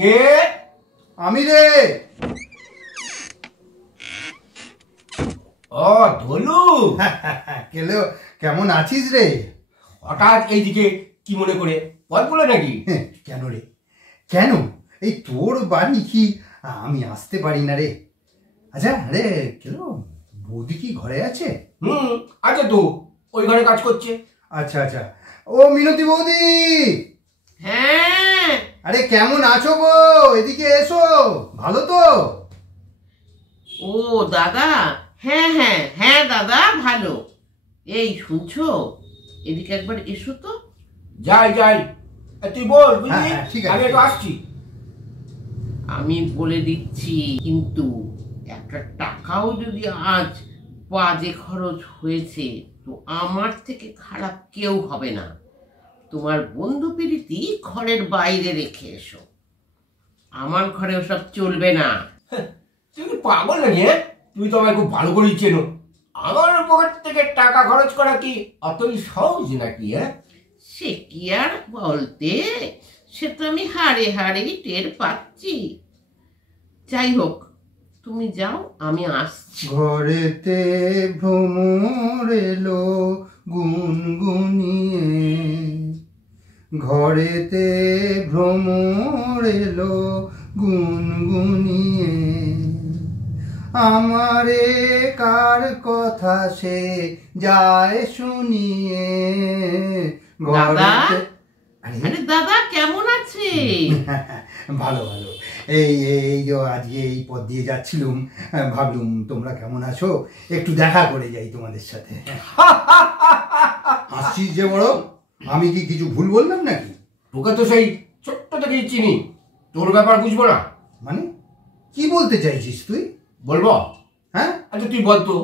কে? আমি রে। ও ধলু, কেলো, কেমন আছিস রে? হঠাৎ এইদিকে কি মনে করে পথ বলে নাকি? কেন রে, কেন? এই তোর বাড়ি কি আমি আসতে পারি না রে? আচ্ছা রে কেলো, বৌদি কি ঘরে আছে? আছে তো, ওই ঘরে কাজ করছে। আচ্ছা আচ্ছা। ও মিনতি বৌদি। হ্যাঁ। আরে কেমন আছো গো? এদিকে এসো। ভালো তো? ও দাদা, হ্যাঁ হ্যাঁ হ্যাঁ দাদা ভালো। এই শুনছো, এদিকে একবার এসো তো। যাই যাই, তুই বল বুঝলি, ঠিক আছে, আমি একটু আসছি। আমি বলে দিচ্ছি, কিন্তু একটা টাকাও যদি আজ বাজে খরচ হয়েছে তো আমার থেকে খারাপ কেউ হবে না। তোমার বন্ধু প্রীতি ঘরের বাইরে রেখে এসো, আমার ঘরে ওসব চলবে না। তুই কি পাগল নাকি? তুই তো আমায় খুব ভালো করেই চেনো। আমার পকেট থেকে টাকা খরচ করা কি অতই সহজ নাকি? সে কি আর বলতে, সে তো আমি হাড়ে হাড়েই টের পাচ্ছি। যাই হোক, তুমি যাও, আমি আসছি। ঘরেতে ভ্রমর এলো গুনগুনিয়ে, ঘরেতে ভ্রমর এলো গুনগুনিয়ে, আমারে কার কথা সে যায় শুনিয়ে। দাদা, আরে আরে দাদা কেমন আছে? ভালো ভালো। এই আজকে এই পথ দিয়ে যাচ্ছিলুম, ভাবলুম তোমরা কেমন আছো, একটু দেখা করে যাই তোমাদের সাথে। হাসছিস যে বড়, আমি কি কিছু ভুল বললাম নাকি? তোকে তো সেই ছোট্ট থেকেই চিনি, তোর ব্যাপার বুঝবো না মানে কি বলতে চাইছিস তুই? বলবো? হ্যাঁ আচ্ছা তুই বলতো,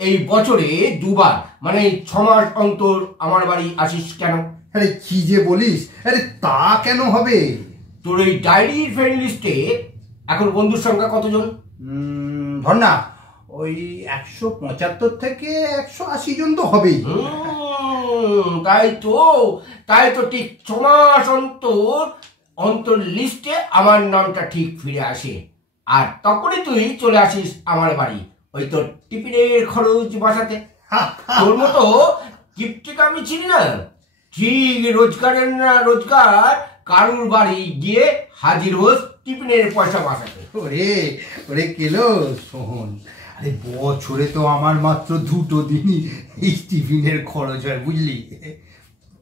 এই বছরে দুবার মানে 6 মাস অন্তর আমার বাড়ি আসিস কেন? আরে কি যে বলিস, আরে তা কেন হবে? তোর এই ডায়েরির ফ্রেন্ড লিস্টে এখন বন্ধুর সংখ্যা কতজন? ধর না, ওই 175 থেকে 180 জন তো হবেই। তাই তো ঠিক 6 মাস অন্তর অন্তর লিস্টে আমার নামটা ঠিক ফিরে আসে, আর তখনই তুই চলে আসিস আমার বাড়ি ওই তোর টিফিনের খরচ বাঁচাতে। তোর মতো কিপটিক আমি চিনি না, ঠিক রোজগারের না রোজগার কারুর বাড়ি গিয়ে হাজির হোস টিফিনের পয়সা বাঁচাতে। ওরে ওরে কেলো শোন, আরে বছরে তো আমার মাত্র 2টো দিনই এই টিফিনের খরচ হয় বুঝলি,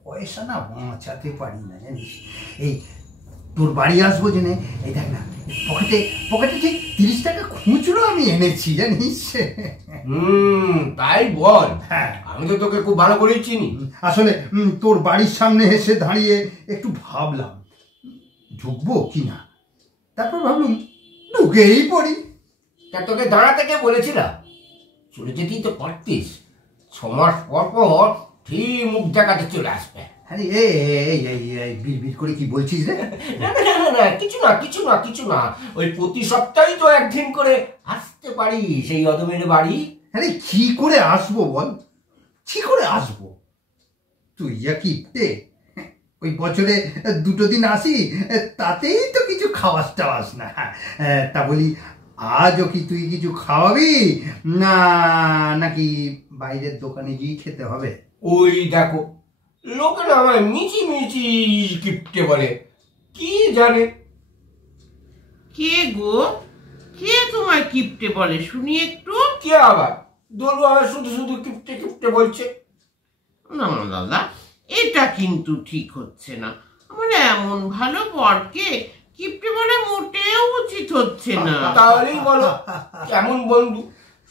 পয়সা না বাঁচাতে পারি না জানিস। এই তোর বাড়ি আসবো জেনে এই দেখ না, পকেটে পকেটে ঠিক 30 টাকা খুচরো আমি এনেছি জানিস। তাই বল? হ্যাঁ, আমি তো তোকে খুব ভালো করেই চিনি। আসলে তোর বাড়ির সামনে এসে দাঁড়িয়ে একটু ভাবলাম ঢুকবো কি না, তারপর ভাবলাম ঢুকেই পড়ি। তা তোকে দাঁড়াতে কে বলেছিলাম? চলে যেতেই তো পারতিস, 6 মাস পর পর ঠিক মুখ দেখাতে চলে আসবে। আরে এই বিড় করে কি বলছিস রে? না কিছু না, ওই প্রতি সপ্তাহেই তো একদিন করে আসতে পারি সেই অদমের বাড়ি। আরে কি করে আসবো বল, কি করে আসবো? তুই যা কিপটে, ওই বছরে 2টো দিন আসি, তাতেই তো কিছু খাওয়াস টাওয়াস না। তা বলি আজও কি তুই কিছু খাওয়াবি না, নাকি বাইরের দোকানে গিয়ে খেতে হবে? ওই দেখো, লোকেরা আমায় মিচি মিচি কিপটে বলে, কি জানে। কে গো, কে তোমায় কিপটে বলে শুনি একটু? কে আবার? দলু আমার শুধু শুধু কিপটে কিপটে বলছে। না না দাদা, এটা কিন্তু ঠিক হচ্ছে না। আমার এমন ভালো বরকে কিপটে বলে মোটেও উচিত হচ্ছে না। তাহলেই বলো কেমন বন্ধু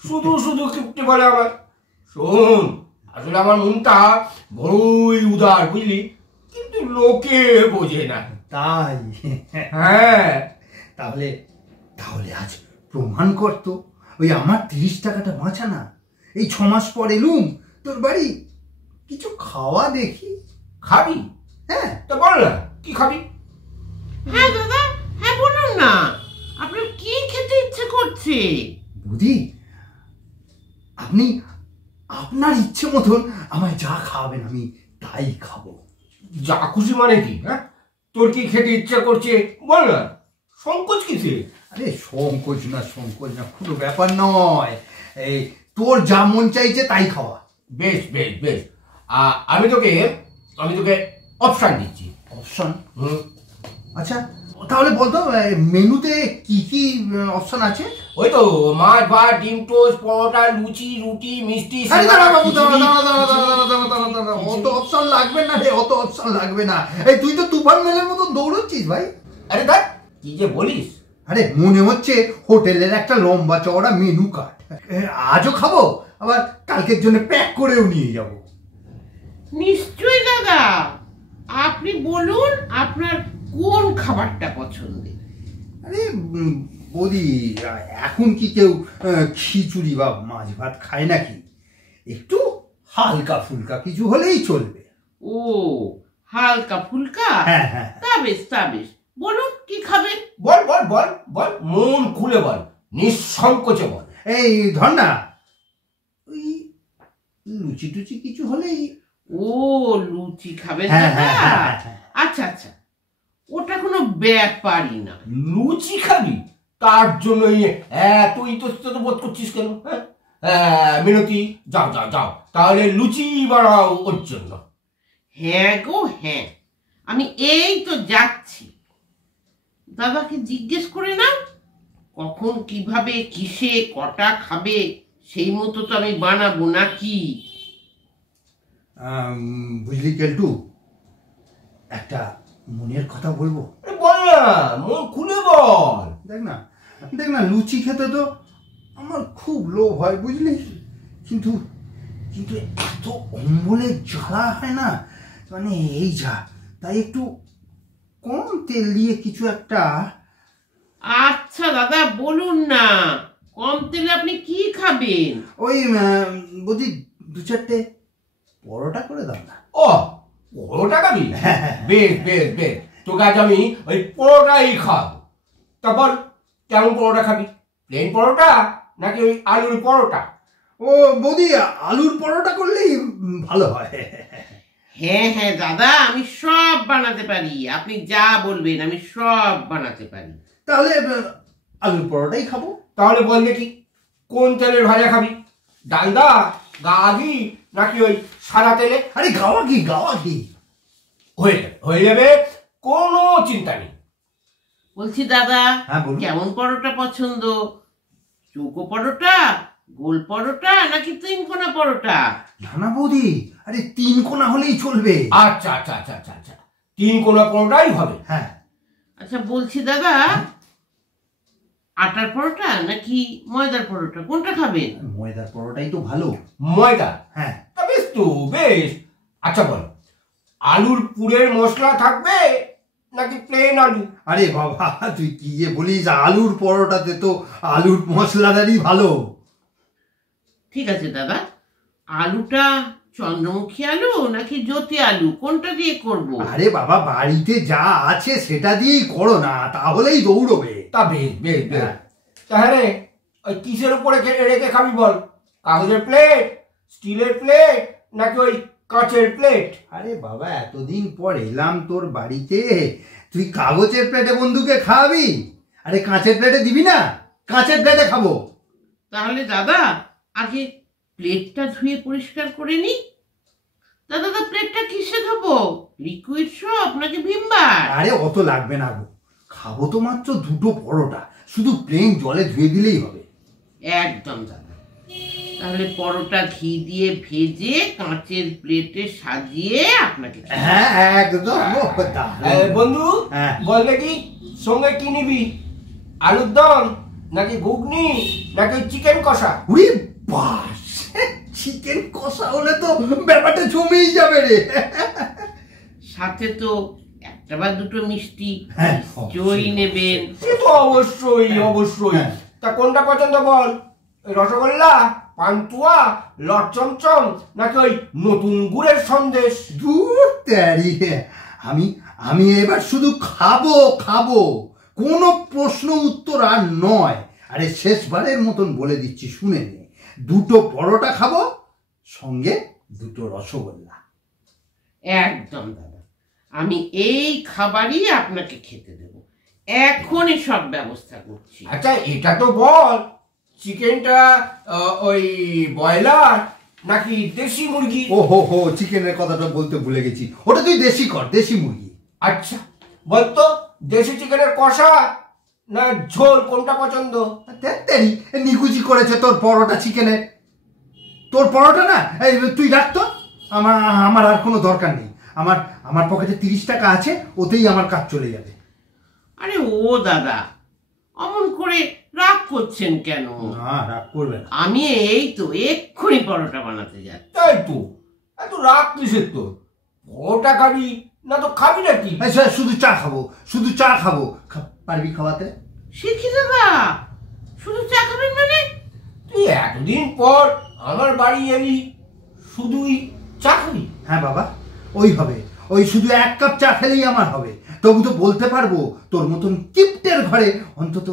শুধু শুধু কিপটে বলে আমার? শোন, আসলে আমার মনটা বড়ই উদার বুঝলি, কিন্তু লোকে বোঝে না। তাই? হ্যাঁ। তাহলে তাহলে আজ প্রমাণ করতো, ওই আমার 30 টাকাটা বাঁচা না। এই 6 মাস পর এলুম তোর বাড়ি, কিছু খাওয়া দেখি। খাবি? হ্যাঁ তা বল না কি খাবি। হ্যাঁ দাদা, হ্যাঁ বলুন না, আপনার কি খেতে ইচ্ছে করছে? বুদ্ধি, আপনি আপনার ইচ্ছে মতন আমায় যা খাওয়াবেন আমি তাই খাবো। যা খুশি মানে কি? হ্যাঁ, তোর কি খেতে ইচ্ছা করছে বল না। সংকোচ কিসে? আরে সংকোচ না, কোনো ব্যাপার নয়। এই তোর যা মন চাইছে তাই খাওয়া। বেশ বেশ বেশ, আমি তোকে অপশান দিচ্ছি। অপশন? হুম, আচ্ছা তাহলে বলতো মেনুতে কি কি অপশন আছে? ওই তো মাছ ভাত, ডিম টোস্ট, পরোটা, লুচি, রুটি, মিষ্টি, আরে সিঙ্গারা, দাঁড়া বাবু, দাঁড়া, খিচুড়ি। দাঁড়া, দাঁড়া, দাঁড়া, দাঁড়া, দাঁড়া, দাঁড়া, দাঁড়া, অত অপশন লাগবে না রে, অত অপশন লাগবে না। এই তুই তো তুফান মেলের মতো দৌড়চ্ছিস ভাই। আরে দেখ কি যে বলিস। আরে মনে হচ্ছে হোটেলের একটা লম্বা চওড়া মেনু কার্ড। আজও খাবো, আবার কালকের জন্য প্যাক করেও নিয়ে যাব। নিশ্চয়ই দাদা, আপনি বলুন আপনার কোন খাবারটা পছন্দের। আরে বৌদি, এখন কি কেউ খিচুড়ি বা মাছ ভাত খায় নাকি? একটু হালকা ফুলকা কিছু হলেই চলবে। ও, হালকা ফুলকা? হ্যাঁ হ্যাঁ, তা বেশ, বলুন কি খাবেন। বল বল বল বল, মন খুলে বল, নিঃসংকোচে বল। এই ধর না, ওই লুচি টুচি কিছু হলেই। ও, লুচি খাবেন হ্যাঁ, দাদা? হ্যাঁ, হ্যাঁ, হ্যাঁ। আচ্ছা, ওটা কোনো ব্যাপারই না। লুচি খাবি? তার জন্য এত ইতস্তত বোধ করছিস কেন? মিনতি, যাও যাও যাও, তাহলে লুচি বানাও ওর জন্য। হ্যাঁ গো হ্যাঁ, আমি এই তো যাচ্ছি। দাদাকে জিজ্ঞেস করে না, কখন কিভাবে কিসে কটা খাবে, সেই মতো তো আমি বানাবো নাকি। বুঝলি কেলটু, একটা মনের কথা বলবো। আরে বল না, মন খুলে বল। দেখ না, লুচি খেতে তো আমার খুব লোভ হয় বুঝলি, কিন্তু কিন্তু এত অম্বলে জ্বালা হয় না, মানে এই যা, তাই একটু কম তেল দিয়ে কিছু একটা। আচ্ছা দাদা বলুন না, কম তেলে আপনি কি খাবেন? ওই বুঝি 2-4টে পরোটা করে দাও না। ও, পরোটা খাবি? বেশ বেশ বেশ, তোকে আজ আমি ওই পরোটাই খাবো। তা বল, কেমন পরোটা খাবি? প্লেন পরোটা নাকি ওই আলুর পরোটা? ও বৌদি, আলুর পরোটা করলেই ভালো হয়। হ্যাঁ দাদা, আমি সব বানাতে পারি, আপনি যা বলবেন আমি সব বানাতে পারি। তাহলে আলুর পরোটাই খাবো। তাহলে বল দেখি, কোন তেলের ভাজা খাবি? ডালদা, গা ঘি নাকি ওই সাদা তেলে? আরে গাওয়া ঘি। হয়ে যাবে, কোনো চিন্তা নেই। বলছি দাদা, হ্যাঁ, বলুন। কেমন পরোটা পছন্দ? চৌকো পরোটা, গোল পরোটা নাকি 3 কোনা পরোটা? না বৌদি, আরে 3 কোনা হলেই চলবে। আচ্ছা আচ্ছা আচ্ছা আচ্ছা আচ্ছা, 3 কোনা পরোটাই হবে। হ্যাঁ। আচ্ছা বলছি দাদা, আটার পরোটা নাকি ময়দার পরোটা, কোনটা খাবেন? ময়দার পরোটাই তো ভালো। ময়দা? হ্যাঁ। তা বেশ তো বেশ। আচ্ছা বল, আলুর পুরের মশলা থাকবে নাকি প্লেন আলু? আরে বাবা, তুই কি যে বলিস, আলুর পরোটাতে তো আলুর মশলাদারই ভালো। ঠিক আছে দাদা, আলুটা চন্দ্রমুখী আলু নাকি জ্যোতি আলু, কোনটা দিয়ে করব? আরে বাবা, বাড়িতে যা আছে সেটা দিয়েই করো না, তাহলেই দৌড়বে। তা বেশ বেশ বেশ। তাহলে ওই কিসের উপরে রেখে খাবি বল? কাগজের প্লেট, স্টিলের প্লেট নাকি ওই কাঁচের প্লেট? আরে বাবা, এতদিন পর এলাম তোর বাড়িতে, তুই কাগজের প্লেটে বন্ধুকে খাওয়াবি? আরে কাঁচের প্লেটে দিবি না? কাঁচের প্লেটে খাবো। তাহলে দাদা আগে প্লেটটা ধুয়ে পরিষ্কার করে নি। দাদা প্লেটটা কিসে ধোবো? লিকুইড সোপ নাকি ভিম বার? আরে অত লাগবে না গো, খাবো তো মাত্র 2টো পরোটা, শুধু প্লেন জলে ধুয়ে দিলেই হবে। একদম দাদা, তাহলে পরোটা ঘি দিয়ে ভেজে কাঁচের প্লেটে সাজিয়ে আপনাকে হ্যাঁ একদম। বন্ধু, হ্যাঁ। বল দেখি সঙ্গে কি নিবি? আলুর দম নাকি ঘুগনি নাকি চিকেন কষা? উরি বাস, চিকেন কষা হলে তো ব্যাপারটা জমেই যাবে রে। সাথে তো একটা বা দুটো মিষ্টি হ্যাঁ, নিশ্চয়ই নেবেন। সে তো অবশ্যই অবশ্যই। হ্যাঁ। তা কোনটা পছন্দ বল? ওই রসগোল্লা, পান্তুয়া, লট চমচম নাকি ওই নতুন গুড়ের সন্দেশ? দূর তেরি, আমি এবার শুধু খাবো, কোনো প্রশ্ন উত্তর আর নয়। আরে শেষবারের মতন বলে দিচ্ছি, শুনে নে, 2টো পরোটা খাবো, সঙ্গে 2টো রসগোল্লা। একদম দাদা, আমি এই খাবারই আপনাকে খেতে দেব, এখনই সব ব্যবস্থা করছি। আচ্ছা এটা তো বল, চিকেনটা ওই ব্রয়লার নাকি দেশি মুরগি? ও হো, চিকেনের কথাটা বলতে ভুলে গেছি, ওটা তুই দেশি কর, দেশি মুরগি। আচ্ছা বলতো, দেশি চিকেনের কষা না ঝোল, কোনটা পছন্দ? তেরি নিকুচি করেছে তোর পরোটা চিকেনের। তোর পরোটা না, এই তুই রাখতো, আমার আর কোনো দরকার নেই। আমার পকেটে 30 টাকা আছে, ওতেই আমার কাজ চলে যাবে। আরে ও দাদা, অমন করে রাগ করছেন কেন? না, রাগ করবে না। আমি এই তো এক্ষুনি পরোটা বানাতে যাচ্ছি। তাই তো, এত রাগ কিসের তোর? পরোটা খাবি না তো খাবি নাকি? শুধু চা খাবো, শুধু চা খাবো। পারবি খাওয়াতে? সে কি দাদা, শুধু চা খাবেন মানে? তুই এতদিন পর আমার বাড়ি এলি, শুধুই চা খাবি? হ্যাঁ বাবা, ওই হবে, ওই শুধু 1 কাপ চা খেলেই আমার হবে। তবু তো বলতে পারবো তোর মতন কিপ্টের ঘরে অন্তত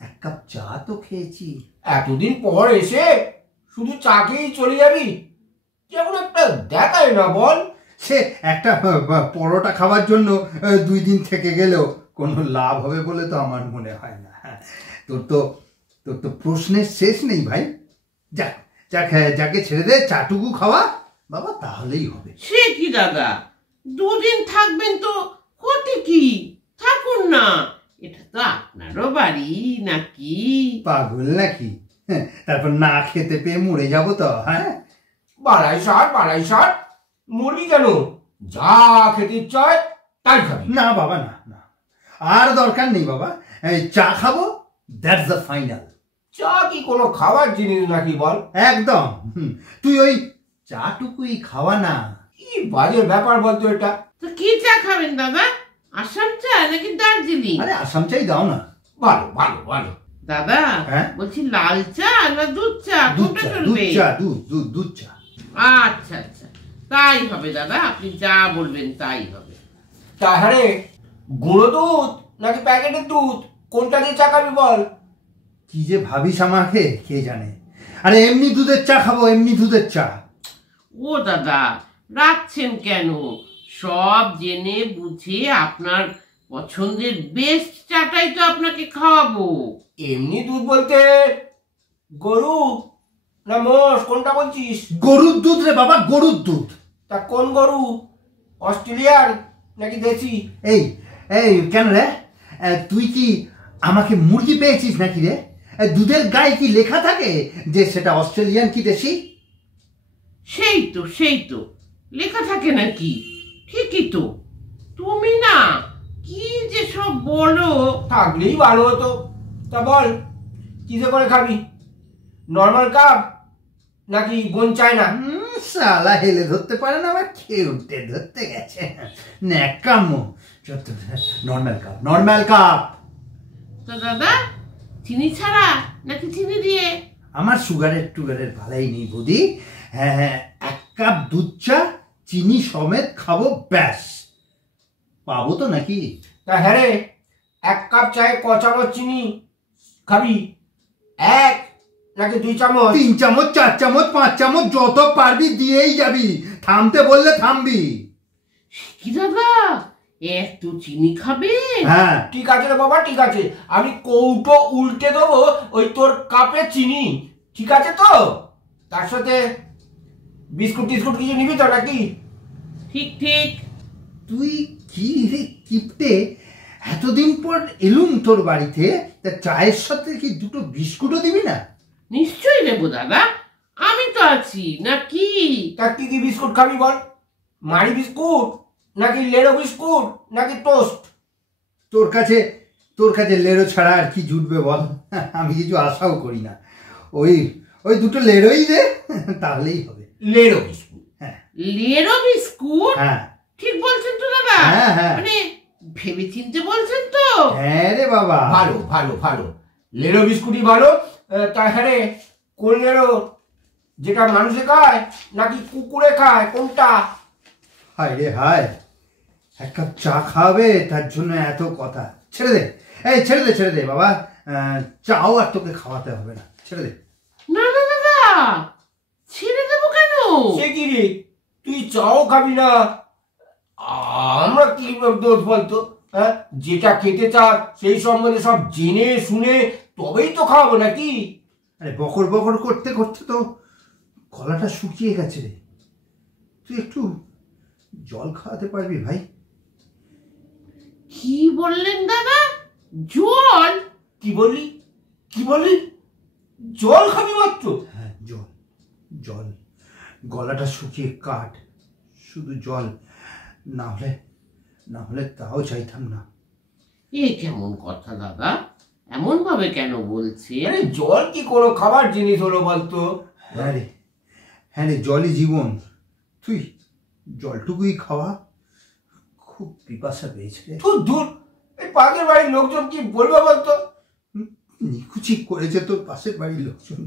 1 কাপ চা তো খেয়েছি। এতদিন পর এসে শুধু চা খেয়েই চলে যাবি? কেমন একটা দেখায় না বল? সে একটা পরোটা খাওয়ার জন্য 2 দিন থেকে গেলেও কোনো লাভ হবে বলে তো আমার মনে হয় না। তোর তো প্রশ্নের শেষ নেই ভাই। যাকে ছেড়ে দে, চাটুকু খাওয়া বাবা, তাহলেই হবে। সে কি দাদা, 2 দিন থাকবেন তো ক্ষতি কি? থাকুন না, এটা তো আপনারও বাড়ি নাকি? পাগল নাকি? তারপর না খেতে পেয়ে মরে যাবো তো? হ্যাঁ, বাড়াই ষাট মরবি কেন? যা খেতে চায় তাই খাবি। না বাবা, না, আর দরকার নেই বাবা। এই চা খাবো, দ্যাটস দ্য ফাইনাল। চা কি কোনো খাওয়ার জিনিস নাকি বল? একদম। তুই ওই চাটুকুই খাওয়া না। কি বাজে ব্যাপার বলতো এটা? তো কি চা খাবেন দাদা? আসাম চা নাকি দার্জিলিং? আরে আসাম চাই দাও না। ভালো। দাদা, হ্যাঁ? বলছি লাল চা না দুধ চা, দুধ কোনটা চা, চলবে? দুধ চা। আচ্ছা, তাই হবে দাদা, আপনি যা বলবেন তাই হবে। তাহলে গুঁড়ো দুধ নাকি প্যাকেটের দুধ, কোনটা দিয়ে চা খাবি বল? কি যে ভাবিস আমাকে কে জানে। আরে এমনি দুধের চা খাবো, এমনি দুধের চা। ও দাদা, রাখছেন কেন? সব জেনে বুঝে আপনার পছন্দের বেস্ট চাটাই তো আপনাকে খাওয়াবো। এমনি দুধ বলতে গরু না মোষ, কোনটা বলছিস? গরুর দুধ রে বাবা, গরুর দুধ। তা কোন গরু, অস্ট্রেলিয়ান নাকি দেশি? এই কেন রে, তুই কি আমাকে মুরগি পেয়েছিস নাকি রে? দুধের গায়ে কি লেখা থাকে যে সেটা অস্ট্রেলিয়ান কি দেশি? সেই তো লেখা থাকে নাকি? ঠিকই তো। তুমি না কি যে সব বলো। থাকলেই ভালো হতো। তা বল, কিসে করে খাবি? নর্মাল কাপ নাকি বোন চায় না? শালা হেলে ধরতে পারে না, আবার খেয়ে উঠতে ধরতে গেছে। ন্যাকাম্য। Normal cup. তো দাদা, চিনি ছাড়া নাকি চিনি দিয়ে? আমার সুগারের ভালাই নেই বুদ্ধি। হ্যাঁ, 1 কাপ দুধ চা চিনি সমেত খাবো, ব্যাস। পাবো তো নাকি? তা হ্যাঁ রে, 1 কাপ চায়ে ক চামচ চিনি খাবি? 1 নাকি 2 চামচ? 3 চামচ, 4 চামচ, 5 চামচ, যত পারবি দিয়েই যাবি। থামতে বললে থামবি। কি দাদা, এত চিনি খাবে? হ্যাঁ, ঠিক আছে রে বাবা, ঠিক আছে। আমি কৌটো উল্টে দেবো ওই তোর কাপে চিনি, ঠিক আছে তো? তার সাথে বিস্কুট টিস্কুট কিছু নিবি তো নাকি? ঠিক। তুই কি রে কিপটে, এতদিন পর এলুম তোর বাড়িতে, তা চায়ের সাথে কি 2টো বিস্কুটও দিবি না? নিশ্চয়ই দেবো দাদা, আমি তো আছি নাকি? তা কি কি বিস্কুট খাবি বল? মারি বিস্কুট নাকি লেরো বিস্কুট নাকি টোস্ট? তোর কাছে লেরো ছাড়া আর কি জুটবে বল? আমি কিছু আশাও করি না। ওই 2টো লেরোই দে, তাহলেই হবে। লেরো বিস্কুট? হ্যাঁ। লেরো বিস্কুট? হ্যাঁ ঠিক বলছেন তো দাদা? হ্যাঁ। মানে ভেবে চিনতে বলছেন তো? হ্যাঁ রে বাবা। ভালো লেরো বিস্কুটই ভালো। তা হ্যাঁ রে, কোন লেরো? যেটা মানুষে খায় নাকি কুকুরে খায়, কোনটা? হায় রে হায়, 1 কাপ চা খাবে তার জন্য এত কথা। ছেড়ে দে বাবা, চাও আর তোকে খাওয়াতে হবে না, ছেড়ে দে। না দাদা, ছেড়ে দেবো কেন? সে কি রে, তুই চাও খাবি না? আমরা কি দোষ বলতো? হ্যাঁ, যেটা খেতে চাস সেই সম্বন্ধে সব জেনে শুনে তবেই তো খাওয়াবো নাকি? আরে বকর বকর করতে করতে তো গলাটা শুকিয়ে গেছে রে। তুই একটু জল খাওয়াতে পারবি ভাই? কি বললেন দাদা? জল? কি বললি? কি বললি? জল খাবি মাত্র? হ্যাঁ, জল জল। গলাটা শুকিয়ে কাট, শুধু জল। না হলে তাও চাইতাম না। এ কেমন কথা দাদা? এমন ভাবে কেন বলছে? আরে জল কি কোনো খাবার জিনিস হলো বলতো? হ্যাঁ রে, জলই জীবন। তুই জলটুকুই খাওয়া। খুব পিপাসা পেয়েছে রে। ধুর ধুর, এই পাশের বাড়ির লোকজন কি বলবে বলতো? নিকুচি করেছে তোর পাশের বাড়ির লোকজন।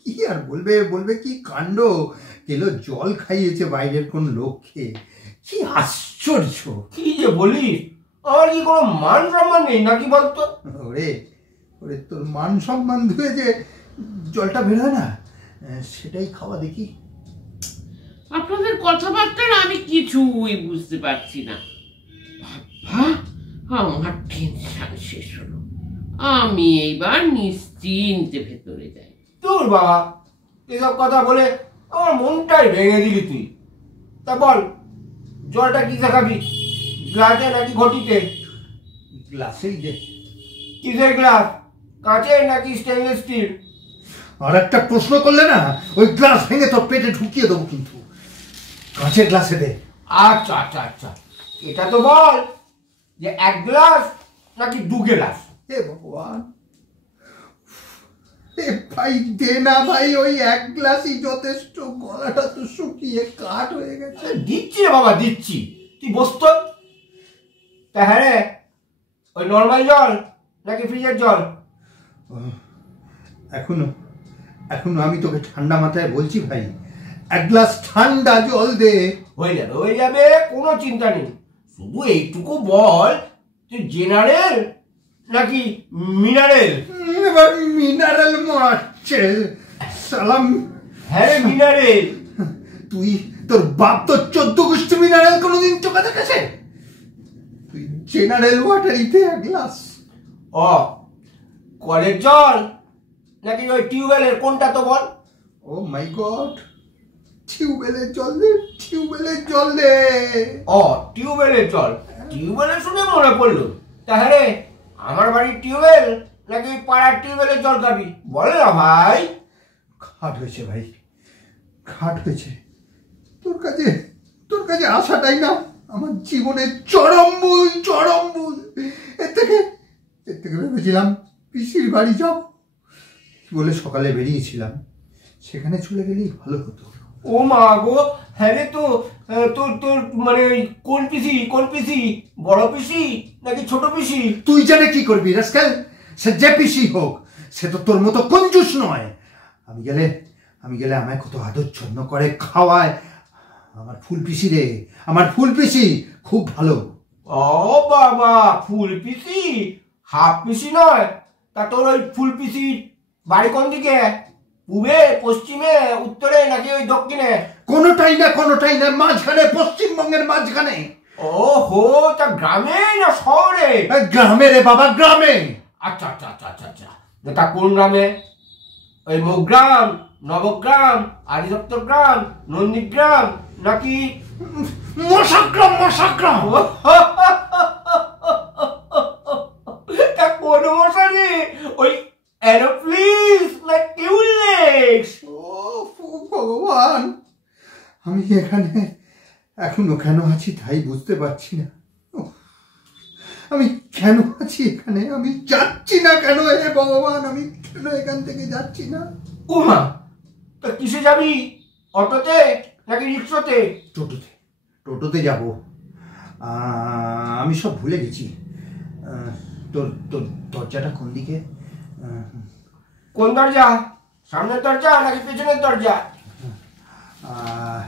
কি আর বলবে কি কাণ্ড। কেলো জল খাইয়েছে বাইরের কোন লোককে। কি আশ্চর্য! কি যে বলিস, আমার কি কোনো মান সম্মান নেই নাকি বলতো? ওরে তোর মান সম্মান ধুয়ে যে জলটা বেরোয় না, সেটাই খাওয়া দেখি। আপনাদের কথাবার্তা না আমি কিছুই বুঝতে পারছি না। বাবা, আমার টেনশন শেষ হলো। আমি এইবার নিশ্চিন্তে ভেতরে যাই। তোর বাবা, এসব কথা বলে আমার মনটাই ভেঙে দিলি তুই। তা বল, জলটা কিসে খাবি? গ্লাসে নাকি ঘটিতে? গ্লাসেই দে। কিসের গ্লাস? কাঁচের নাকি স্টেনলেস স্টিল? আর একটা প্রশ্ন করলে না, ওই গ্লাস ভেঙে তোর পেটে ঢুকিয়ে দেবো কিন্তু। কাঁচের গ্লাসে দে। আচ্ছা আচ্ছা আচ্ছা, এটা তো বল যে 1 গ্লাস নাকি 2 গ্লাস? হে ভগবান, এ ভাই দে না ভাই, ওই 1 গ্লাসই যথেষ্ট। গলাটা তো শুকিয়ে কাঠ হয়ে গেছে। দিচ্ছি রে বাবা, দিচ্ছি, তুই বস তো। তা হ্যাঁ রে, ওই নর্মাল জল নাকি ফ্রিজের জল? এখনো আমি তোকে ঠান্ডা মাথায় বলছি ভাই, 1 গ্লাস ঠান্ডা জল দে। হয়ে যাবে, কোনো চিন্তা নেই। শুধু এইটুকু বল, তুই জেনারেল নাকি মিনারেল? এবার মিনারেল মারছে সালাম। হ্যাঁ রে, মিনারেল। তোর বাপ তো 14 গোষ্ঠী মিনারেল কোনোদিন চোখে দেখেছে? তুই জেনারেল ওয়াটারিতে 1 গ্লাস। ও, কলের জল নাকি ওই টিউবওয়েলের, কোনটা তো বল? ও মাই গড, টিউবওয়েলের জল দে। ও, টিউবওয়েলের জল। টিউবওয়েলের শুনে মনে পড়লো, তাহলে আমার বাড়ির টিউবওয়েল নাকি পাড়ার টিউবওয়েলের জল খাবি? বল না ভাই। খাট হয়েছে ভাই, খাট হয়েছে। তোর কাছে আসাটাই না আমার জীবনের চরম ভুল। এর থেকে ভেবেছিলাম পিসির বাড়ি যাব বলে সকালে বেরিয়েছিলাম, সেখানে চলে গেলেই ভালো হতো। ও মা গো, হ্যাঁ রে, তো তোর মানে কোন পিসি? বড় পিসি নাকি ছোট পিসি? তুই জানে কি করবি রাস্কেল? সে যে পিসি হোক, সে তো তোর মতো কঞ্জুস নয়। আমি গেলে আমায় কত আদর যত্ন করে খাওয়ায়। আমার ফুল পিসি খুব ভালো। ও বাবা, ফুল পিসি? হাফ পিসি নয়? তা তোর ওই ফুল পিসি বাড়ি কোন দিকে? পূবে, পশ্চিমে, উত্তরে নাকি ওই দক্ষিণে? কোনোটাই না, মাঝখানে, পশ্চিমবঙ্গের মাঝখানে। ও হো, তা গ্রামে না শহরে? গ্রামে রে বাবা, গ্রামে। আচ্ছা, তা কোন গ্রামে? ওই মুগ্রাম, নবগ্রাম, আদিসপ্তগ্রাম, নন্দীগ্রাম নাকি মশাগ্রাম? তা কোন মশা রে? ওই অ্যানোফ্লিস না কিউলেক্স? ও ভগবান, আমি এখনো কেন আছি তাই বুঝতে পারছি না। আমি কেন আছি এখানে? আমি যাচ্ছি না কেন? হে ভগবান, আমি কেন এখান থেকে যাচ্ছি না? উমা, তা কিসে যাবি? অটোতে নাকি রিক্সাতে? টোটোতে যাব। আমি সব ভুলে গেছি। তোর দরজাটা কোন দিকে? কোন দরজা? সামনের দরজা নাকি পেছনের দরজা?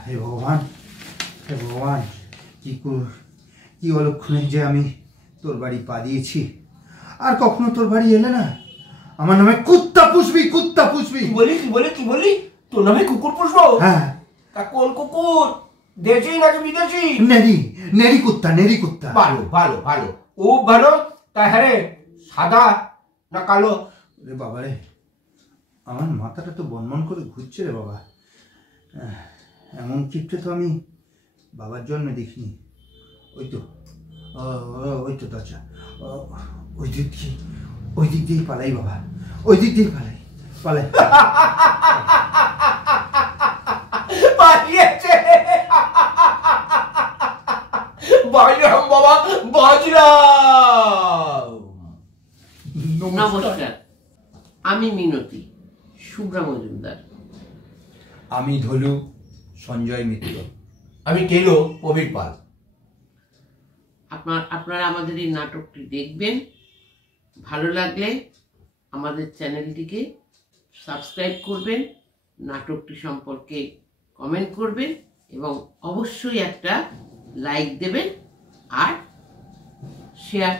হে ভগবান, কি অলক্ষণে যে আমি তোর বাড়ি পা দিয়েছি। আর কখনো তোর বাড়ি এলে না, আমার নামে কুত্তা পুষবি। কি বলি? তোর নামে কুকুর পুষবো? হ্যাঁ। তা কোন কুকুর? দেশি নাকি বিদেশি? নেরি কুত্তা। ভালো। খুব ভালো। তা হ্যাঁ রে, সাদা না কালো? রে বাবা রে, আমার মাথাটা তো বনবন করে ঘুরছে রে বাবা। এমন কিপটে তো আমি বাবার জন্মে দেখিনি। ওই তো ওই তো দরজা, ওই দিক দিয়েই পালাই বাবা, ওই দিক দিয়েই পালাই। পালিয়েছে। বাজরাম বাবা, বাজরাম। নমস্কার, আমি মিনতি, শুভ্রা মজুমদার। আমি ধলু, সঞ্জয় মিত্র। আমি কেলো, প্রবীর পাল। আপনারা আমাদের এই নাটকটি দেখবেন। ভালো লাগলে আমাদের চ্যানেলটিকে সাবস্ক্রাইব করবেন, নাটকটি সম্পর্কে কমেন্ট করবেন এবং অবশ্যই একটা লাইক দেবেন আর শেয়ার